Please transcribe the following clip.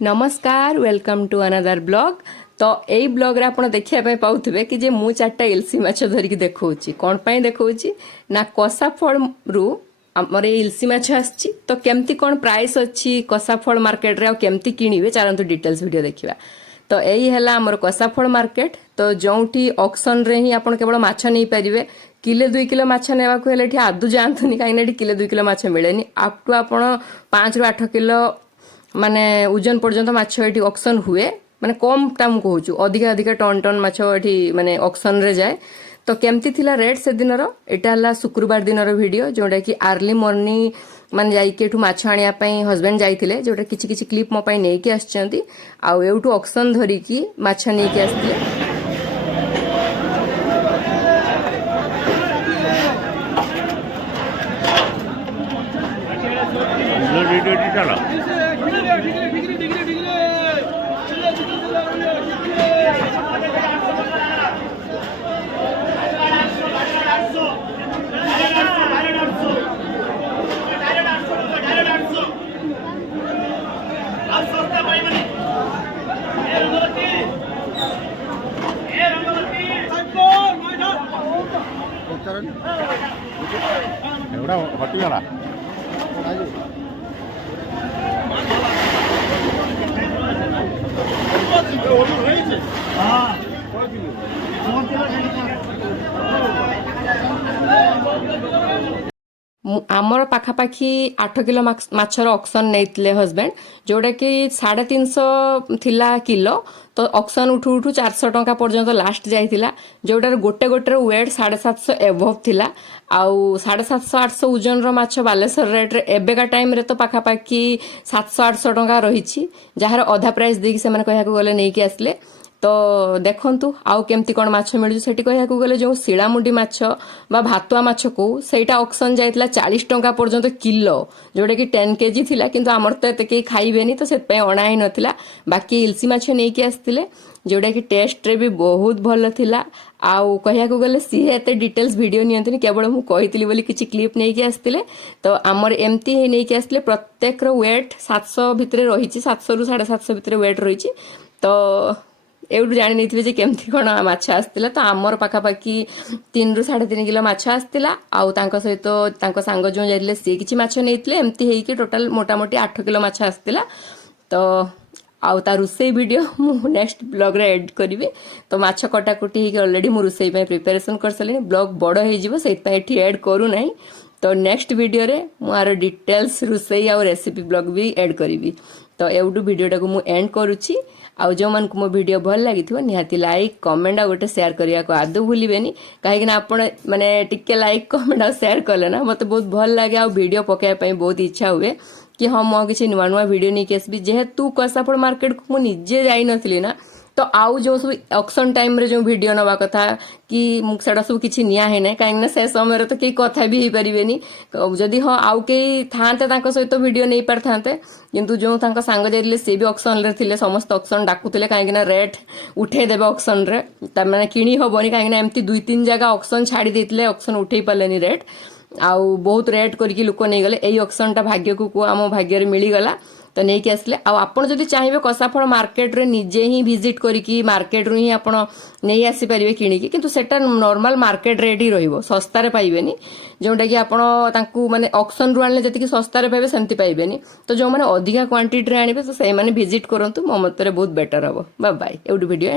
नमस्कार welcome to another blog. तो यही ब्लॉग रे आपण देखिया पाउथिबे कि जे मु चारटा इल्सी माछ धरिकी देखौची कोन पई देखौची ना कसा फळ रु हमर इल्सी माछ आछि। तो केमती कोन प्राइस अछि कसा फळ मार्केट रे आ केमती किनिबे चारंतु डिटेल्स वीडियो देखिबा। तो यही हैला हमर कसा फळ मार्केट। तो जोंठी ऑक्शन रे ही आपण केवल माछ नै परिबे किले 2 किलो माछ नेवा को हेले ठी आदु जानथुनी काइना ठी किले 2 किलो माछ मिलेनी अप टू आपण 5 रु 8 किलो माने ओजन पर्यंत माछ एठी ऑक्शन हुए माने कम टाइम कहूछु अधिका अधिका टन टन माछ एठी माने ऑक्शन रे जाए। तो केमती थिला रेट से दिनर एटा हला शुक्रवार दिनर वीडियो जोडा कि अर्ली मॉर्निंग माने जाई के एठु माछ आनिया पई हस्बैंड जाईथिले जोडा किछि किछि क्लिप मो पई नै के आछचंती आ एठु ऑक्शन धरि कि माछ नै के आछथिले। एवढा हटिगला आमर पाखापाखी 8 किलो माछर ऑक्शन नैतले हस्बैंड जोड़ा कि 350 थिला किलो। तो ऑक्शन उठू उठू 400 टंका पर्यंत लास्ट जाइतिला जोटार गोटे गोटे वेट 750 एभव थिला आउ 750 800 ओजन रो माछ बालेश्वर रेट रे एबेका टाइम रे तो पाखापाखी 700 800 टंका रहिछि जहार आधा प्राइस देकी से माने कहया को गले नै कि आसले। तो देखंतु आउ केमती कोन माछ मिलु सेठी कहया को गले जो शिळामुंडी माछ बा भातुआ माछ को सेटा ऑक्शन जाइतला 40 टंका पर्यंत किलो जोडे कि 10 केजी थिला किंतु हमर त एते के खाइबेनी तो सेत पे अणाई नथिला। बाकी इल्सी माछ नै कि आस्तिले जोडा कि टेस्ट रे भी बहुत भलो थिला आउ कहया को गले सी एते डिटेल्स वीडियो नियंतनी केवल मु कहितली बोली किछि क्लिप नै कि आस्तिले। तो हमर एमती हे नै कि आस्तिले प्रत्येक रो वेट 700 भितरे रहिछि 700 रु 750 भितरे वेट रहिछि। तो एवढ जानि नैथिबे जे केमती कोन माछ आस्तिला। तो हमर पाखापाखी 3 रु 3.5 किलो माछ आस्तिला आउ तांको सहित तांको सांग जो जाइले से किछि माछ नैथिले एमती हेई कि टोटल मोटा मोटी 8 किलो माछ आस्तिला। तो आउ ता रुसई वीडियो मु नेक्स्ट ब्लॉग रे ऐड करिवे। तो माछ कटा कुटी हे ऑलरेडी मु रुसई पे प्रिपरेशन कर सले ब्लॉग बडो हे जिवो सेत पे एठी ऐड करू नै। तो नेक्स्ट वीडियो रे मु आरो डिटेल्स रुसई आ रेसिपी ब्लॉग भी ऐड करिवी। तो एवडू वीडियो टाको मु एंड करूची आउ जो मन को मो वीडियो भल लागिथिबो निहाती लाइक कमेंट आ गोटे शेयर करिया को आदो भूलिबेनी काहे कि ना आपण माने टिके लाइक कमेंट आ शेयर करले ना मते बहुत भल लागे आ वीडियो पकाय पई बहुत इच्छा हुए कि हम मो किछि नुवा नुवा वीडियो नि केसबी जेहेतु कसाफड़ मार्केट को मु निजे जाई नथली ना। तो आउ जो सब ऑक्शन टाइम रे जो वीडियो नवा कथा कि मुख सेडा सब किछि निया है नै काहे ना से समय रे तो के कथा भी ही परिबेनी जदी हो आउ के थांते तांको सहित वीडियो नै पर थांते किंतु जो तांको सांग जाइले से भी ऑक्शन रे थिले समस्त ऑक्शन डाकुतिले काहे ना रेट उठे देबे ऑक्शन रे त माने किणी होबनी काहे ना एम्ति 2-3 जगह ऑक्शन छाडी देतिले ऑक्शन उठेई पालेनी रेट आउ बहुत रेट करके लोक नहीं गले एई ऑक्शन टा भाग्य को आम भाग्य रे मिली गला। तो नहीं कि आसले आपण जदि चाहिए कसाफड़ मार्केट रे निजे ही विजिट करिकी मार्केट रू ही आपण नहीं आसी परिबे किनिकी किंतु सेटा नॉर्मल मार्केट रेट ही रहिबो सस्ता रे पाइबेनी जोंटा कि आपण तांकू माने ऑक्शन रू आनले जति कि सस्ता रे पाइबे सेंति पाइबेनी। तो जो माने अधिका क्वांटिटी रे आनिबे तो सेई माने विजिट करंतु मो मतरे बहुत बेटर हबो। बाय बाय एवडू वीडियो।